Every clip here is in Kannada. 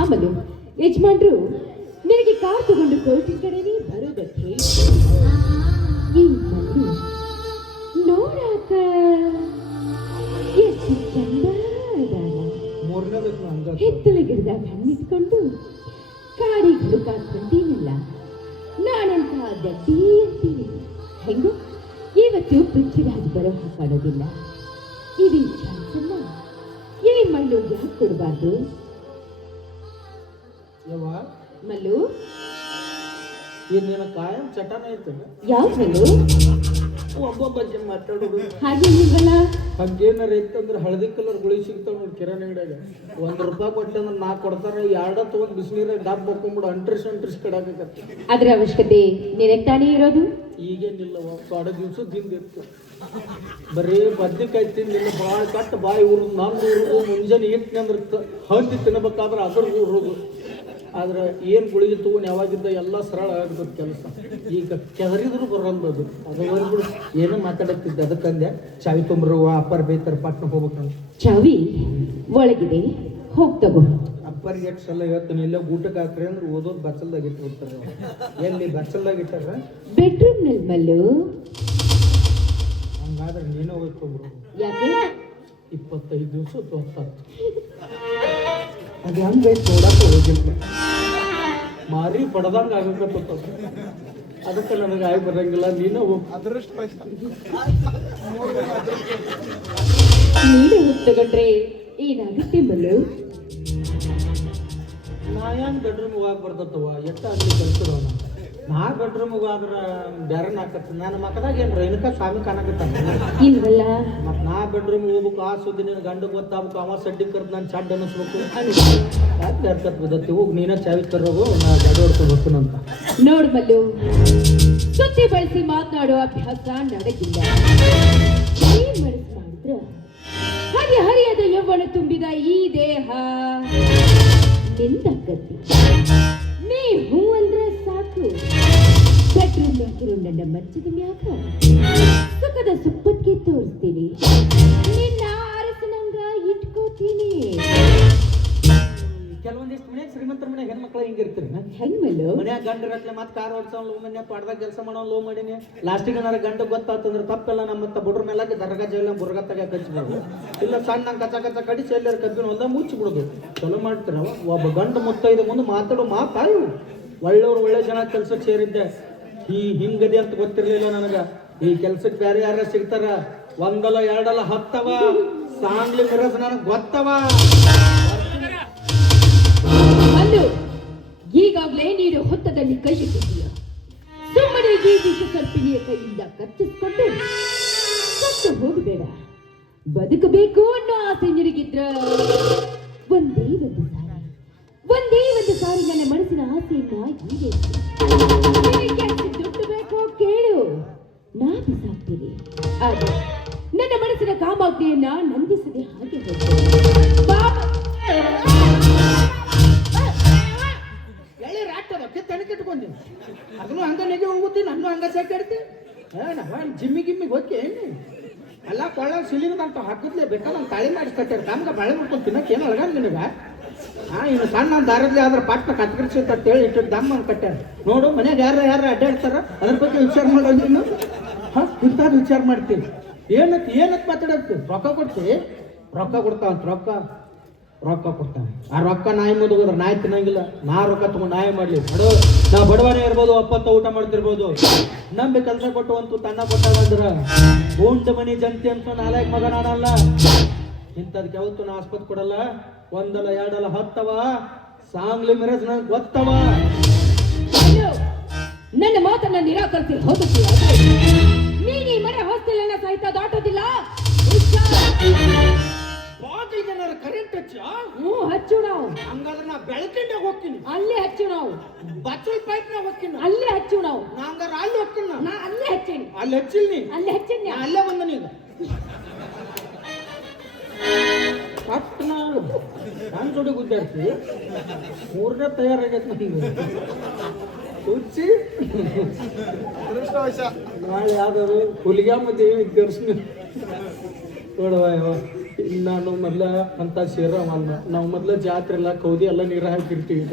ಆಮಲು ಯಜಮಾನ್ರು ನಿನಗೆ ಕಾರ್ ತಗೊಂಡು ಕೋರ್ಟಿನ ಕಡೆನೇ ಬರೋದಕ್ಕೆ ಈ ಮಣ್ಣು ನೋಡಾಕ ಎಷ್ಟು ಚಂದ ಹಿತ್ತಲ ಗಿಡದಾಗ ಹಣ್ಣಿಟ್ಕೊಂಡು ಕಾಡಿಗೆ ಹುಡುಕಾಡ್ಕೊಂಡೀನಲ್ಲ ನಾನಂತ ದಡ್ಡಿ ಅಂತೀನಿ. ಹೆಂಗೋ ಇವತ್ತು ಪೃಥ್ವಿರಾಜ್ ಬರೋ ಕಾಣೋದಿಲ್ಲ. ಇದು ಚಾನ್ಸನ್ನ ಈ ಮಲ್ಲು ಯಾಕೆ ಕೊಡಬಾರ್ದು? ಮಲ್ಲು ಏನೇನ ಕಾಯಂ ಚಟನ ಐತಲ್ಲ. ಯಾವ ಮಲ್ಲು ಒಬ್ಬೊಬ್ಬ ಮಾತಾಡೋದು ಹಾಗೇನಿಲ್ವಲ್ಲ. ಹಂಗೇನಾರ ಇತ್ತಂದ್ರೆ ಹಳದಿ ಕಲರ್ ಗುಳಿ ಸಿಗ್ತಾವ ನೋಡಿ ಕಿರಾಣಿ ಅಂಗಡಿಯಾಗ. ₹1 ಕೊಟ್ಟಂದ್ರೆ 4 ಕೊಡ್ತಾರೆ. 2 ತಗೊಂಡು ಬಿಸಿನೀರ ಡಬ್ ಹಾಕೊಂಡ್ಬಿಡು ಅಂಟ್ರಿಸ್ ಕಡಾಕತ್ತೆ. ಅದ್ರ ಅವಶ್ಯಕತೆ ನಿನಗೆ ತಾನೇ ಇರೋದು. ಈಗೇನಿಲ್ಲವ 2 ದಿವಸದಿಂದ ಇತ್ತು. ಬರೀ ಬದ್ನಿಕಾಯಿ ತಿನ್ನಿಲ್ಲ ಭಾಳ ಕಟ್ಟು ಬಾಯಿ ಉರಿದು ನಂದು ಉರಿದು ಮುಂಜಾನೆ ಇಟ್ಟು ಅಂದ್ರೆ ಹಂದಿ ತಿನ್ಬೇಕಾದ್ರೆ ಅದ್ರದ್ದು ಉರಿದು. ಆದ್ರೆ ಏನು ಗುಳಿಗೆ ತಗೊಂಡು ಯಾವಾಗಿದ್ದ ಎಲ್ಲ ಸರಳ ಆಗ್ಬೇಕು ಕೆಲಸ. ಈಗ ಕೆದರಿದ್ರು ಬರೋದು ಅದು ಬಂದ್ಬಿಡು. ಏನೋ ಮಾತಾಡತ್ತಿದ್ದೆ ಅದಕ್ಕಂದೆ ಚಾವಿ ತುಂಬ್ರವ್ವ ಅಪ್ಪರ್ ಬೈತಾರೆ ಪಟ್ನ ಹೋಗ್ಬೇಕಂತ. ಚಾವಿ ಒಳಗಿದೆ ಹೋಗ್ತಗೋ. ಅಪ್ಪರಿಗೆ ಎಷ್ಟು ಸಲ ಹೇಳ್ತಾನೆ ಇಲ್ಲ ಊಟಕ್ಕೆ ಹಾಕ್ರಿ ಅಂದ್ರೆ ಓದೋದು ಬಚ್ಚಲ್ದಾಗ ಇಟ್ಟು ಬಿಡ್ತಾರೆ. ಎಲ್ಲಿ ಬಚ್ಚಲ್ದಾಗ ಇಟ್ಟಾರ ಬೆಡ್ರೂಮ್ ನಲ್ಲಿ ಮಲ್ಲು. ಹಂಗಾದ್ರೆ ನೀನು ಹೋಗ್ಕೊಂಡ್ರು. ಯಾಕೆ 25 ದಿವಸ ಹೊತ್ತಾಯ್ತು. ಅದು ಹೆಂಗ್ ಬೇಕು ನೋಡಕ್ಕೆ ಹೋಗಿಲ್ಲ. ಮಾರಿ ಪಡೆದಂಗೆ ಆಗತ್ತ. ಅದಕ್ಕೆ ನನಗೆ ಆಗಿ ಬರಂಗಿಲ್ಲ. ನೀನು ಅದರಷ್ಟು ನೀನು ಹೊತ್ತಗೊಂಡ್ರೆ ಏನಾಗುತ್ತೆ ಮಲ್ಲು? ನಾ ಹೆಂಗೆ ಬೆಡ್ರೂಮ್ ಹೋಗಕ್ಕೆ ಬರ್ತತ್ತವ ಎಷ್ಟ ಆಗಲಿ ಕಲ್ಸಿರೋ. ನಾ ಬೆಡ್ರೂಮ್ ಹೋಗಾದ್ರೆ ಬೇರೆ ನಾಕತ್ತ ನನ್ನ ಮಕ್ಕದಾಗ ಏನು ರೈನಕ ಸ್ವಾಮಿ ಕಾಣಕತ್ತಾನ ಇಲ್ವಲ್ಲ. ಮತ್ತು ನಾ ಬೆಡ್ರೂಮ್ ಹೋಗ್ಬೇಕು. ಆ ಸುದ್ದಿ ನಿನ್ನ ಗಂಡ ಗೊತ್ತಾಗ್ಬೇಕು. ಅವ ಸಡ್ಡಿ ಕರ್ದು ನಾನು ಚಡ್ಡ ಅನ್ನಿಸ್ಬೇಕು. ಯಾಕೆ ಬೇರ್ಕತ್ ಬಿದ್ದತ್ತಿ ಹೋಗಿ ನೀನ ಚಾವಿ ತರೋಗು ನಾ ಗಡ್ಡ ಹೊಡ್ಕೊಂಡು ಹೋಗ್ತೀನಂತ. ನೋಡು ಮಲ್ಲು, ಸುದ್ದಿ ಬಳಸಿ ಮಾತನಾಡೋ ಅಭ್ಯಾಸ ನಡೆದಿಲ್ಲ. ಏನ್ ಮನಸ್ಸು ಮಾಡಿದ್ರ ಹರಿಯದ ಯೌವನ ತುಂಬಿದ ಈ ದೇಹ ನಿಂದಕ್ಕತ್ತಿ. ನೀ ಹೂ ಅಂದ್ರೆ ಸಾಕು. ಬೆಡ್ರೂಮ್ ಹಾಕಿರೋ ನನ್ನ ಮಂಚದ ಮ್ಯಾಗ ಸುಖದ ಸುಪ್ಪತ್ತಿಗೆ ತೋರಿಸ್ತೀನಿ. ನಿನ್ನ ಅರಸನಂಗ ಇಟ್ಕೋತೀನಿ. ಕೆಲವೊಂದಿಷ್ಟು ಮನ್ಯಾಗ ಶ್ರೀಮಂತರ ಮನ್ಯಾಗ ಹೆಣ್ಮಕ್ಳು ಹಿಂಗಿರ್ತೀರಿ. ಹೆಂಗ್ ಮಲ್ಲು? ಮನ್ಯಾಗ ಗಂಡ ರಟ್ಲೆ ಮತ್ತೆ ಕಾರ್ ಓಡಿಸೋ ಲೋ ಮನ್ಯಾಗ ಪಾಡ್ದಾಗ ಕೆಲಸ ಮಾಡೋ ಲೋ ಮಾಡೀನಿ. ಲಾಸ್ಟಿಗೆ ಏನಾರ ಗಂಡ ಗೊತ್ತಾತಂದ್ರೆ ತಪ್ಪೆಲ್ಲ ನಮ್ಮ ಮತ್ತೆ ಬಡ್ರ ಮೇಲಾಗಿ ದರ್ಗಾ ಜೈಲ ಬುರ್ಗ ತಗ ಕಚ್ಬಿಡೋದು. ಇಲ್ಲ ಸಣ್ಣ ಕಚ್ಚ ಕಡಿಸಿ ಎಲ್ಲರ ಕಬ್ಬಿನ ಹೊಲ್ದ ಮುಚ್ಚಿಬಿಡೋದು. ಚಲೋ ಮಾಡ್ತೀರವ. ಒಬ್ಬ ಗಂಡ ಮುತ್ತೈದು ಮುಂದೆ ಮಾತಾಡೋ ಮಾತಾಡು. ಒಳ್ಳೆಯವ್ರು ಒಳ್ಳೆ ಜನ ಕೆಲ್ಸಕ್ಕೆ ಸೇರಿದ್ದೆ. ಹಿಂಗದಿ ಅಂತ ಗೊತ್ತಿರ್ಲಿಲ್ಲ ನನಗೆ. ಈ ಕೆಲ್ಸಕ್ಕೆ ಬೇರೆ ಯಾರ ಸಿಗ್ತಾರ? 1 2 10 ಸಾಂಗ್ಲಿ ಮಿರಸ್ ನನಗೆ ಗೊತ್ತವ. ಮಲ್ಲು, ಈಗಾಗಲೇ ನೀನು ಹೊತ್ತದಲ್ಲಿ ಕೈ ಇಟ್ಟಿದ್ದೀಯ. ಸುಮ್ಮನೆ ಈ ವಿಷ ಸರ್ಪಿಣಿಯ ಕೈಯಿಂದ ಕಚ್ಚಿಸ್ಕೊಂಡು ಸತ್ತು ಹೋಗಬೇಡ. ಬದುಕಬೇಕು ಅನ್ನೋ ಆಸೆ ನಿನಗಿದ್ರ ಒಂದೇ ಒಂದು ಸಾರಿ ನನ್ನ ಮನಸ್ಸಿನ ಆಸೆಯನ್ನ ಈಡೇರಿಸು. ದುಡ್ಡು ಬೇಕೋ ಕೇಳು, ನಾ ಬಿಸಾಕ್ತೀನಿ. ಆದ್ರೆ ನನ್ನ ಮನಸ್ಸಿನ ಕಾಮಾಗ್ನಿಯನ್ನ ನಂದಿಸದೆ ಹಾಗೆ ತನಕಿಟ್ಕೊಂತೀನಿ. ಅದನ್ನು ಹಂಗ ನೆಗೆ ಹೋಗುತ್ತೀನಿ. ನಾನು ಹಂಗ ಸಾಕಾಡ್ತಿ. ಜಿಮ್ಮಿಗೆ ಹೋಗಿ ಎಲ್ಲ ಕೊಳ್ಳ ಸಿಲಿಂಗ್ ಅಂತ ಹಾಕಿದ್ಲೆ ಬೇಕಾದ್ರೆ ನಾನು ತಾಳಿ ಮಾಡಿ ಕಟ್ಟಾರ ನಮ್ಗೆ ಬಾಳೆ ಮಾಡ್ಕೊಂಡು ತಿನ್ನಕ್ಕೆ ಏನು ಅಳಗ ನಿನಗೆ. ಇನ್ನು ಸಣ್ಣ ದಾರದ್ಲಿ ಆದ್ರೆ ಪಾಟ್ನ ಕತ್ಕರಿಸಿ ಅಂತ ಹೇಳಿ ಇಟ್ಟು ದಮ್ಮ ಅಂತ ಕಟ್ಟಾರ. ನೋಡು ಮನ್ಯಾಗ ಯಾರು ಅಡ್ಡಾಡ್ತಾರ ಅದ್ರ ಬಗ್ಗೆ ವಿಚಾರ ಮಾಡೋದು. ನೀನು ಇಂಥದ್ದು ವಿಚಾರ ಮಾಡ್ತೀನಿ. ಏನಕ್ಕೆ ಮಾತಾಡತ್ತೀನಿ? ರೊಕ್ಕ ಕೊಡ್ತೀವಿ. ರೊಕ್ಕ ಕೊಡ್ತಾವಂತ. ರೊಕ್ಕ ಕೊಡ್ತಾನೆ. ಆ ರೊಕ್ಕ ನಾಯಿ ಮುಂದೆ ಹೋದ್ರೆ ನಾಯಿ ತಿನ್ನಂಗಿಲ್ಲ. ನಾ ರೊಕ್ಕ ತಗೊಂಡು ನಾಯಿ ಮಾಡ್ಲಿ ನೋಡು. ನಾ ಬಡವನೇ ಇರ್ಬೋದು, ಅಪ್ಪತ್ತ ಊಟ ಮಾಡ್ತಿರ್ಬೋದು. ನಂಬಿ ಕೆಲಸ ಕೊಟ್ಟು ಒಂದು ತಣ್ಣ ಕೊಟ್ಟಾಗಂದ್ರ ಗೂಂಡ ಮನಿ ಜಂತಿ ಅಂತ ನಾಲ್ಕು ಮಗ ನಾನಲ್ಲ. ಇಂಥದಕ್ಕೆ ಯಾವತ್ತು ನಾ ಆಸ್ಪತ್ರೆ ಕೊಡಲ್ಲ. 1 2 10 ಸಾಂಗ್ಲಿ ಮಿರಸ್ ನಂಗೆ ಗೊತ್ತವ. ನನ್ನ ಮಾತನ್ನ ನಿರಾಕರಿಸಿ ಹೋಗುತ್ತೀಯ. ನೀನು ಈ ಮನೆ ಹಾಸ್ಟೆಲ್ ಸಹಿತ ದಾಟೋದಿಲ್ಲ. ಬಾಗಿಲಿಗೆ ಕರೆಂಟ್ ಹಚ್ಚು ನಾವು. ಹಂಗಾದ್ರೆ ನಾ ಬೆಳಕಿಂಡಾಗ ಹೋಗ್ತೀನಿ. ಅಲ್ಲೇ ಹಚ್ಚು ನಾವು. ಬಚ್ಚಲ್ ಪೈಪ್ನಾಗ ಹೋಗ್ತೀನಿ. ಅಲ್ಲೇ ಹಚ್ಚು ನಾವು. ನಾ ಹಂಗಾರ ಅಲ್ಲಿ ಹೋಗ್ತೀನಿ. ನಾ ಅಲ್ಲೇ ಹಚ್ಚೇನಿ. ಅಲ್ಲಿ ಹಚ್ಚಿಲ್ನಿ. ಅಲ್ಲೇ ಹಚ್ಚೇನಿ. ಅಲ್ಲೇ ಬಂದನೀಗ ಪಟ್ನ ನನ್ನ ಜೋಡಿ ಗುದ್ದಾಡ್ತಿ. 3ನೇ ತಯಾರಾಗೈತೆ ನನಗೆ. ಹುಚ್ಚಿ ನಾಳೆ ಯಾವ್ದಾದ್ರು ಹುಲಿಗೆ ಮಧ್ಯೆ ತೋರಿಸ್ನಿ ನೋಡವ. ನಾನು ಮೊದ್ಲ ಅಂತ ಸೇರವಲ್ಲ. ನಾವು ಮೊದ್ಲ ಜಾತ್ರೆ ಎಲ್ಲ ಕೌದಿ ಎಲ್ಲ ನೀರು ಹಾಕಿರ್ತೀವಿ. ಈಗ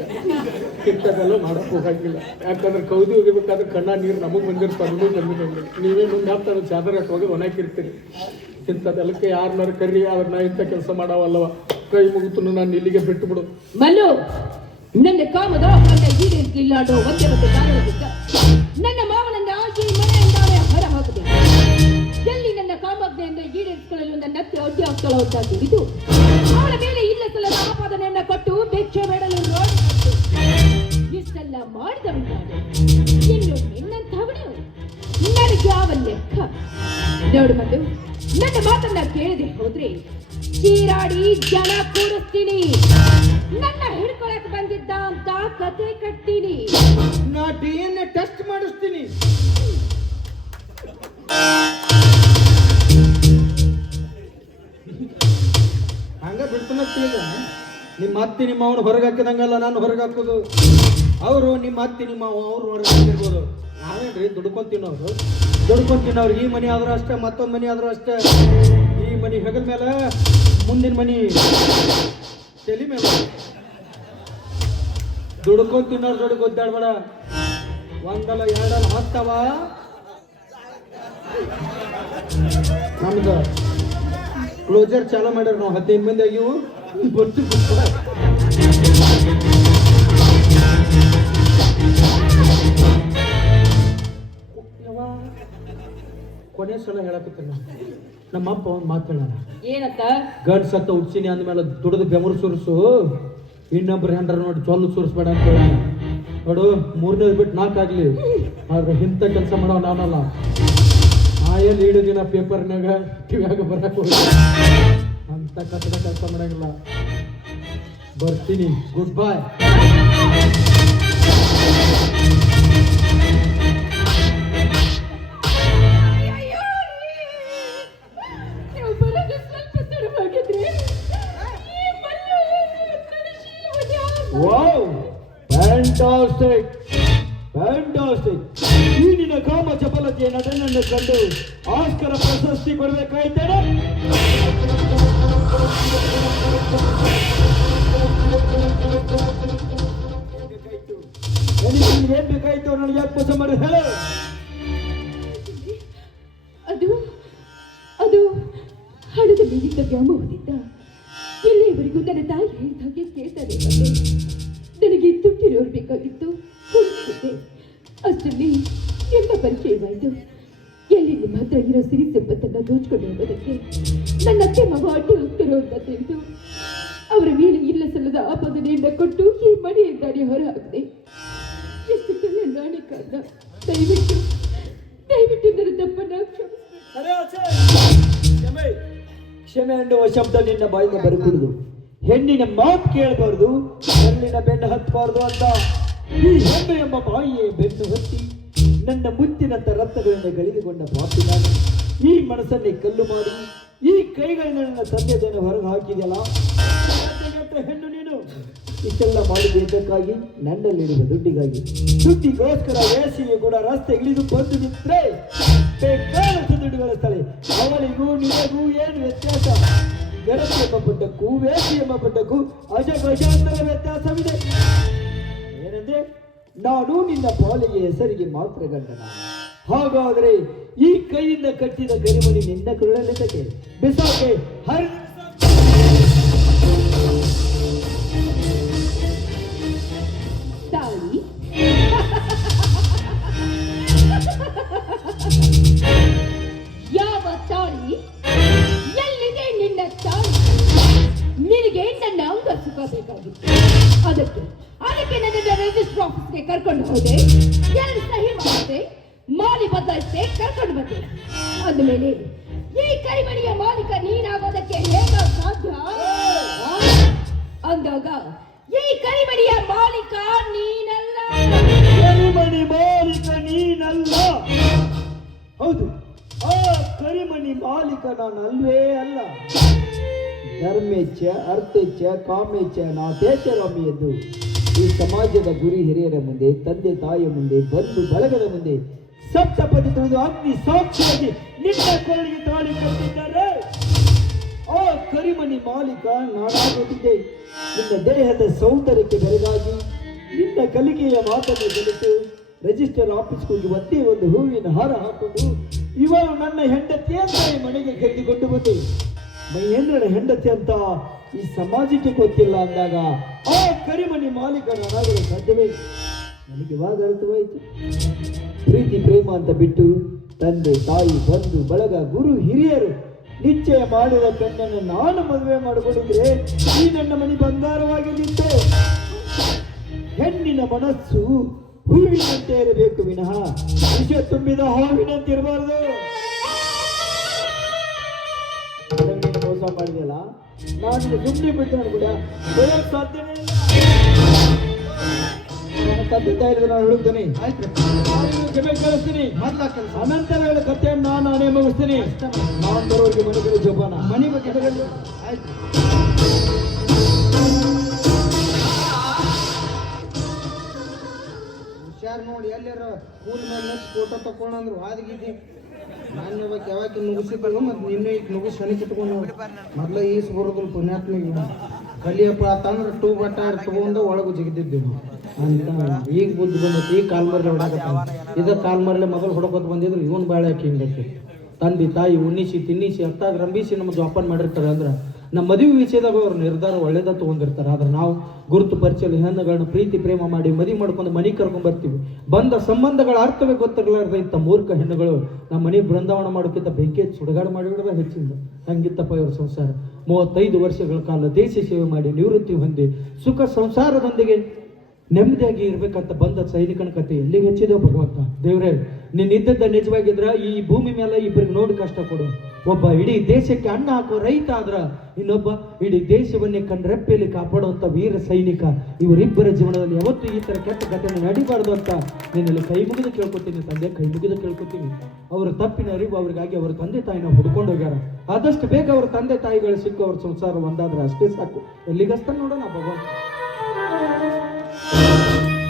ಇಂಥದ್ದೆಲ್ಲ ಮಾಡಕ್ ಹೋಗಂಗಿಲ್ಲ. ಯಾಕಂದ್ರೆ ಕೌದಿ ಹೋಗಿಬೇಕಾದ್ರೆ ಕಣ್ಣ ನೀರು ನಮಗೆ ಬಂದಿರ್ತಾರೆ, ನಮಗೆ ಬಂದಿರಂಗಿಲ್ಲ. ನೀವೇ ನುಂಗಾಪ್ತಾನೆ ಚಾದರ ಹೋಗಿ ಒಣಗಿರ್ತೀರಿ. ಇಂಥದ್ದೆಲ್ಲಕ್ಕೆ ಯಾರನ್ನಾರು ಕರಿ, ಅವ್ರನ್ನ ಇಂಥ ಕೆಲಸ ಮಾಡವಲ್ಲವ. ಕೈ ಮುಗಿತು ನಾನು ಇಲ್ಲಿಗೆ ಬಿಟ್ಟು ಬಿಡು. ಮಲ್ಲು, ನನ್ನ ಕಾಮದ ಈಡೇರಿಸಲಿಲ್ಲ ಅನ್ನೋ ಒಂದೇ ಒಂದು ಕಾರಣದಿಂದ ನನ್ನ ಮಾವನನ್ನ ಈ ಮನೆಯಿಂದಾನೇ ಹೊರ ಹಾಕಬೇಕು. ಎಲ್ಲಿ ನನ್ನ ಕಾಮಾಜ್ಞೆಯನ್ನು ಈಡೇರಿಸಿಕೊಳ್ಳಲು ನನ್ನ ಹತ್ರ ಅಡ್ಡಿ ಆಗ್ತಾಳೋ ಅಂತ ತಿಳಿದು ಅವಳ ಮೇಲೆ ಇಲ್ಲ ಸಲ್ಲದ ಆಪಾದನೆಯನ್ನ ಕೊಟ್ಟು ಭಿಕ್ಷೆ ಬೇಡಲು ರೋಡ್ ಹಾಕಿತು. ಇಷ್ಟೆಲ್ಲ ಮಾಡಿದವನು ಇನ್ನು ನಿನ್ನಂಥವನು ನನಗೆ ಯಾವ ಲೆಕ್ಕ? ನೋಡು ಮಲ್ಲು, ನನ್ನ ಮಾತನ್ನ ಕೇಳದೆ ಹೋದ್ರೆ ಚೀರಾಡಿ ಜನ ಕೂರಿಸ್ತೀನಿ. ನನ್ನ ಹಿಡ್ಕೊಳಕ್ ಬಂದಿದ್ದ ಅಂತ ಕತೆ ಕಟ್ತೀನಿ. ನಾ DNA ಟೆಸ್ಟ್ ಮಾಡಿಸ್ತೀನಿ. ಹಂಗ ಬಿಡ್ತಾನ ತಿಳಿದ. ನಿಮ್ಮ ಅತ್ತಿ ನಿಮ್ಮ ಅವನು ಹೊರಗೆ ಹಾಕಿದಂಗಲ್ಲ ನಾನು ಹೊರಗೆ ಹಾಕೋದು. ಅವರು ನಿಮ್ಮ ಅತ್ತಿ ನಿಮ್ಮ ಅವ್ರು ಹೊರಗೆ ಹಾಕಿರ್ಬೋದು. ನಾವೇನ್ರಿ ದುಡ್ಕೊಂತೀನವ್ರು, ದುಡ್ಕೊಂತೀನವ್ರು. ಈ ಮನೆ ಆದ್ರೂ ಅಷ್ಟೇ, ಮತ್ತೊಂದು ಮನೆ ಆದ್ರೂ ಅಷ್ಟೇ. ಈ ಮನೆ ಹೆಗಲ ಮೇಲೆ, ಮುಂದಿನ ಮನೆ ತಲೆ ಮೇಲೆ. ದುಡ್ಕೊಂತೀನವ್ರ ಜೋಡಿ ಗೊತ್ತಾಡ್ಬೇಡ. ಒಂದಲ್ಲ ಎರಡಲ್ಲ ಹತ್ತವ. ನಮ್ದು ಕ್ಲೋಸರ್ ಚಾಲೂ ಮಾಡ್ಯಾರ. ನಾವು 15 ಮಂದಿ ಆಗಿವು. ಕೊನೆ ಸಲ ಹೇಳಕತ್ತೀನಿ. ನಮ್ಮ ಅಪ್ಪ ಒಂದು ಮಾತು ಹೇಳೋಣ. ಏನತ್ತ? ಗಂಡ್ ಸತ್ತ ಉಡ್ಸಿನಿ ಅಂದ್ಮೇಲೆ ದುಡ್ದು ಬೆಮರು ಸುರಿಸು, ಇನ್ನೊಬ್ರು ಹೆಂಡ್ರ ನೋಡಿ ಚೊಲ್ಲು ಸುರಿಸ್ಬೇಡ ಅಂತ ಹೇಳ. ನೋಡು, 3ನೇದು ಬಿಟ್ಟು 4 ಆಗ್ಲಿ, ಆದ್ರೆ ಇಂಥ ಕೆಲಸ ಮಾಡೋ ನಾನಲ್ಲ. ಆಯಲ್ಲಿ 7 ದಿನ ಪೇಪರ್ನಾಗ ಟಿವ್ಯಾಗ ಬರಕ್ ಹೋಗಿ ಅಂತ ಕಟ್ಟಡ ಕೆಲಸ ಮಾಡಂಗಿಲ್ಲ. ಬರ್ತೀನಿ. Good boy. Wow, fantastic fantastic. ಈ ನಿನ್ನ ಕಾಮ ಚಪಲತೆಯ ನಟನನ್ನು ಕಂಡು ಆಸ್ಕರ ಪ್ರಶಸ್ತಿ ಕೊಡಬೇಕಾಯ್ತೇನೆ. ಏನ್ ಬೇಕಾಯ್ತು? ನನಗೆ ಯಾಕೆ ಮೋಸ ಮಾಡಿ ಹೇಳು. ಅದು ಅದು ಹಣದ ಮೇಲಿದ್ದ ವ್ಯಾಮೋಹದಿಂದ ಎಲ್ಲಿವರೆಗೂ ನನ್ನ ತಾಯಿ ಹೇಳಿದಾಗೆ ಕೇಳ್ತಾನೆ ಬಂದೆ. ನನಗೆ ದುಡ್ಡಿರೋರು ಬೇಕಾಗಿತ್ತು, ಹುಡುಕಿದ್ದೆ. ಅಷ್ಟರಲ್ಲಿ ಎಲ್ಲ ಪರಿಚಯವಾಯಿತು. ಎಲ್ಲಿ ನಿಮ್ಮ ಹತ್ರ ಇರೋ ಸಿರಿ ಸಂಪತ್ತನ್ನ ದೋಚ್ಕೊಂಡು ಹೋಗೋದಕ್ಕೆ ನನ್ನ ಅತ್ತೆ ಮಗ ಅಡ್ಡಿ ಹೋಗ್ತಾರೋ ಅಂತ ತಿಳಿದು ಅವರ ಮೇಲೆ ಇಲ್ಲ ಸಲ್ಲದ ಆಪಾದನೆಯನ್ನ ಕೊಟ್ಟು ಈ ಮನೆಯಿಂದಾನೆ ಹೊರ ಹಾಕಿದೆ. ಎಷ್ಟು ಕಲೆ ನಾನೇ ಕಾರಣ. ದಯವಿಟ್ಟು ದಯವಿಟ್ಟು ನನ್ನ ತಪ್ಪನ್ನ ಕ್ಷಮೆ ಎನ್ನುವ ಶಬ್ದ ನಿನ್ನ ಬಾಯಿಂದ ಬರಕೂಡದು. ಹೆಣ್ಣಿನ ಮಾತು ಕೇಳಬಾರ್ದು, ಹೆಣ್ಣಿನ ಬೆನ್ನು ಹತ್ತಬಾರ್ದು ಅಂತ ಈ ಹೆಣ್ಣು ಎಂಬ ಬಾಯಿಯೇ ಬೆನ್ನು ಹತ್ತಿ ನನ್ನ ಮುತ್ತಿನಂತ ರಕ್ತಗಳಿಂದ ಗಳಿದುಕೊಂಡ ಪಾಪಿ ನಾನು. ಈ ಮನಸ್ಸನ್ನೇ ಕಲ್ಲು ಮಾಡಿ ಈ ಕೈಗಳಿಂದ ನನ್ನ ತಂದೆಯನ್ನು ಹೊರಗೆ ಹಾಕಿದೆಯಲ್ಲ ಹೆಣ್ಣು ನೀನು. ಇಷ್ಟೆಲ್ಲ ಮಾಡಿದೆ ಇದಕ್ಕಾಗಿ, ನನ್ನಲ್ಲಿರುವ ದುಡ್ಡಿಗಾಗಿ. ದುಡ್ಡಿಗೋಸ್ಕರ ವೇಸಿಗೆ ಕೂಡ ರಸ್ತೆ ಇಳಿದು ಬಂದು ನಿಂತರೆ ಬೇಕಾದಷ್ಟು ದುಡ್ಡು ಗಳಿಸ್ತಾಳೆ. ಅವಳಿಗೂ ನಿನಗೂ ಏನು ವ್ಯತ್ಯಾಸ? ಗೆಳತಿ ಎಂಬ ಪಟ್ಟಕ್ಕೂ ವೇಸಿ ಎಂಬ ಪಟ್ಟಕ್ಕೂ ಅಜಗಜಾಂತರ ವ್ಯತ್ಯಾಸವಿದೆ. ಏನಂದ್ರೆ, ನಾನು ನಿನ್ನ ಪಾಲಿಗೆ ಹೆಸರಿಗೆ ಮಾತ್ರ ಗಂಡನ. ಹಾಗಾದರೆ ಈ ಕೈಯಿಂದ ಕಟ್ಟಿದ ಗರಿಮಣಿ ನಿನ್ನ ಕರುಳಲ್ಲಿದ್ದಕ್ಕೆ ಬಿಸಾಕೆ ಹರಿ. ತಾಳಿ ಯಾವ ತಾಳಿ? ಎಲ್ಲಿದೆ ನಿನ್ನ ತಾಳಿ? ನಿನಗೆ ನನ್ನ ಅಂಗ ಸುಖ ಬೇಕಾಗಿತ್ತು. ಅದಕ್ಕೆ ನನ್ನ ರಿಜಿಸ್ಟರ್ ಆಫೀಸ್ಗೆ ಕರ್ಕೊಂಡು ಹೋದೆ. 2 ಸಹಿ ಮಾಡಿದೆ, ಮಾಲಿ ಬದಲಾಯಿಸಿದೆ, ಕರ್ಕೊಂಡು ಬಂದೆ. ಅಂದಮೇಲೆ ಈ ಕರಿಮಣಿಯ ಮಾಲೀಕ ನೀನಾಗೋದಕ್ಕೆ ಹೇಗ ಸಾಧ್ಯ ಅಂದಾಗ ಈ ಕರಿಮಣಿಯ ಮಾಲೀಕ ನೀನಲ್ಲ. ಕರಿಮಣಿ ಮಾಲೀಕ ನೀನಲ್ಲ. ಹೌದು, ಆ ಕರಿಮಣಿ ಮಾಲೀಕ ನಾನಲ್ವೇ ಅಲ್ಲ. ಧರ್ಮೇಚ್ಛ, ಅರ್ಥೇಚ್ಛ, ಕಾಮೇಚ್ಛ, ನಾಥೇಚ್ಛರಾಮಿ ಎಂದು ಈ ಸಮಾಜದ ಗುರಿ ಹಿರಿಯರ ಮುಂದೆ, ತಂದೆ ತಾಯಿಯ ಮುಂದೆ, ಬಂಧು ಬಳಗದ ಮುಂದೆ ಸಪ್ತಪದಿ ತಿಳಿದು ಅಗ್ನಿ ಸಾಕ್ಷಿಯಾಗಿ ನಿನ್ನ ಕೊರಳಿಗೆ ತಾಳಿ ಕಟ್ಟಿದ್ದಾರೆ. ಆ ಕರಿಮನಿ ಮಾಲೀಕ ನಾನಾಗುತ್ತಿದ್ದೆ. ನಿನ್ನ ದೇಹದ ಸೌಂದರ್ಯಕ್ಕೆ ಬೆರಗಾಗಿ ನಿನ್ನ ಕಲಿಕೆಯ ಮಾತನ್ನು ಕಲಿತು ರಿಜಿಸ್ಟರ್ ಆಫೀಸ್ಗೆ ಹೋಗಿ ಒಂದೇ ಒಂದು ಹೂವಿನ ಹಾರ ಹಾಕೊಂಡು ಇವಳು ನನ್ನ ಹೆಂಡತಿ ಅಂತ ಈ ಮನೆಗೆ ಕರೆದುಕೊಂಡು ಬಂದೆ. ಮಹೇಂದ್ರನ ಹೆಂಡತಿ ಅಂತ ಈ ಸಮಾಜಕ್ಕೆ ಗೊತ್ತಿಲ್ಲ ಅಂದಾಗ ಆ ಕರಿಮನಿ ಮಾಲೀಕ ನಾನಾಗಲು ಸಾಧ್ಯವೇ? ನನಗೆ ಇವಾಗ ಅರ್ಥವಾಯಿತು. ಪ್ರೀತಿ ಪ್ರೇಮ ಅಂತ ಬಿಟ್ಟು ತಂದೆ ತಾಯಿ ಬಂಧು ಬಳಗ ಗುರು ಹಿರಿಯರು ನಿಶ್ಚಯ ಮಾಡಿದ ಕಣ್ಣನ್ನು ನಾನು ಮದುವೆ ಮಾಡಿಕೊಂಡಿದ್ರೆ ಈ ನನ್ನ ಮನೆ ಬಂಗಾರವಾಗಿ ನಿಂತು. ಹೆಣ್ಣಿನ ಮನಸ್ಸು ಹೂವಿನಂತೆ ಇರಬೇಕು ವಿನಃ ವಿಷ ತುಂಬಿದ ಹಾವಿನಂತೆ ಇರಬಾರದು. ಮೋಸ ಮಾಡಿದೆಯಲ್ಲ, ನಾನು ಸುಮ್ಮನೆ ಬಿಡ್ತೇನೆ ಕೂಡ ಬರೋಕ್ ಸಾಧ್ಯನೇ ಇಲ್ಲ. ನನ್ನ ತಂದೆ ತಾಯಿಗೆ ನಾನು ಹುಡುಕ್ತೇನೆ, ಜಮೆ ಕಳಿಸ್ತೀನಿ. ಅನಂತರ ಹೇಳ ಕಥೆಯನ್ನು ನಾನು ನಾನೇ ಮುಗಿಸ್ತೀನಿ. ನಾನು ಬರೋರಿಗೆ ಮನೆಗಳು ಜೋಪಾನ ಮನೆ ಬಗ್ಗೆ ಆಯ್ತು. ಹುಷಾರ್ ನೋಡಿ, ಎಲ್ಲಾರ ಕೂಲ್ ಮೇಲೆ ಫೋಟೋ ತಕೊಂಡ್ರು ವಾದಗಿದ್ದಿ. ನಾನು ಯಾವಾಗ ನುಗ್ಸಿದ್ದಾಗ ಮತ್ತು ನಿನ್ನೆ ಈಗ ನುಗ್ಸಿ ಶನಿ ಕಿಟ್ಕೊಂಡು ಮೊದಲ ಈಸ್ ಬರೋದಿಲ್ಲ ಪುಣ್ಯಾತ್ಮಿಗೆ ಕಲಿಯಪ್ಪ ಅಂತಂದ್ರೆ ಟೂ ಬಟ್ಟ ತಗೊಂಡು ಒಳಗೆ ಜಿಗಿದಿದ್ದೆವು ಅಂತ. ಈಗ ಬುದ್ಧಿ ಬಂದೈತಿ, ಈಗ ಕಾಲ್ ಮರ್ಲೆ ಹೊಡಕತ್ತ. ಇದ ಕಾಲ್ ಮರ್ಲೆ ಮೊದಲು ಹೊಡಕೋತ ಬಂದಿದ್ರು ಇವನ್ ಬಾಳೆ ಹಾಕಿ ಹಿಂಗೈತಿ. ತಂದೆ ತಾಯಿ ಉಣ್ಣಿಸಿ ತಿನ್ನಿಸಿ ಅತ್ತಾಗ ರಂಬಿಸಿ ನಮ್ಗೆ ಜೋಪಾನ ಮಾಡಿರ್ತಾರೆ. ಅಂದ್ರೆ ನಮ್ಮ ಮದುವೆ ವಿಷಯದಾಗ ಅವ್ರ ನಿರ್ಧಾರ ಒಳ್ಳೇದ ತೊಗೊಂಡಿರ್ತಾರೆ. ಆದ್ರೆ ನಾವು ಗುರುತು ಪರಿಚಯ ಹೆಣ್ಣುಗಳನ್ನ ಪ್ರೀತಿ ಪ್ರೇಮ ಮಾಡಿ ಮದುವೆ ಮಾಡ್ಕೊಂಡು ಮನೆಗೆ ಕರ್ಕೊಂಡ್ ಬರ್ತೀವಿ. ಬಂದ ಸಂಬಂಧಗಳ ಅರ್ಥವೇ ಗೊತ್ತಿರಲಾರ್ದ ಇಂಥ ಮೂರ್ಖ ಹೆಣ್ಣುಗಳು ನಮ್ಮ ಮನೆ ಬೃಂದಾವನ ಮಾಡೋಕ್ಕಿಂತ ಬೆಂಕಿ ಸುಡುಗಾಡು ಮಾಡಿಬಿಡೋದ ಹೆಚ್ಚಿಂದ. ಹಂಗಿತ್ತಪ್ಪ ಇವ್ರ ಸಂಸಾರ. 35 ವರ್ಷಗಳ ಕಾಲ ದೇಶ ಸೇವೆ ಮಾಡಿ ನಿವೃತ್ತಿ ಹೊಂದಿ ಸುಖ ಸಂಸಾರದೊಂದಿಗೆ ನೆಮ್ಮದಿಯಾಗಿ ಇರ್ಬೇಕಂತ ಬಂದ ಸೈನಿಕನ ಕತೆ ಎಲ್ಲಿಗೆ ಹೆಚ್ಚಿದೇವು ಭಗವಂತ. ದೇವ್ರೇ, ನೀನಿದ್ದದ್ದ ನಿಜವಾಗಿದ್ರ ಈ ಭೂಮಿ ಮೇಲೆ ಇಬ್ಬರಿಗೆ ನೋಡಿ ಕಷ್ಟ ಕೊಡು. ಒಬ್ಬ ಇಡೀ ದೇಶಕ್ಕೆ ಅನ್ನ ಹಾಕುವ ರೈತ ಆದ್ರ ಇನ್ನೊಬ್ಬ ಇಡೀ ದೇಶವನ್ನೇ ಕಣ್ರೆಪ್ಪೆಯಲ್ಲಿ ಕಾಪಾಡುವಂತ ವೀರ ಸೈನಿಕ. ಇವರಿಬ್ಬರ ಜೀವನದಲ್ಲಿ ಯಾವತ್ತೂ ಈ ತರ ಕೆಟ್ಟ ಘಟನೆ ನಡಿಬಾರ್ದು ಅಂತ ನಿನ್ನಲ್ಲಿ ಕೈ ಮುಗಿದು ಕೇಳ್ಕೊತೀನಿ ತಂದೆ, ಕೈ ಮುಗಿದು ಕೇಳ್ಕೊತೀನಿ. ಅವರ ತಪ್ಪಿನ ಅರಿವು ಅವರಿಗಾಗಿ ಅವರ ತಂದೆ ತಾಯಿನ ಹುಡ್ಕೊಂಡು ಹೋಗ್ಯಾರ. ಆದಷ್ಟು ಬೇಗ ಅವರ ತಂದೆ ತಾಯಿಗಳು ಸಿಕ್ಕು ಅವ್ರ ಸಂಸಾರ ಒಂದಾದ್ರೆ ಅಷ್ಟೇ ಸಾಕು. ಎಲ್ಲಿಗಸ್ತ ನೋಡೋಣ ಭಗವಂತ.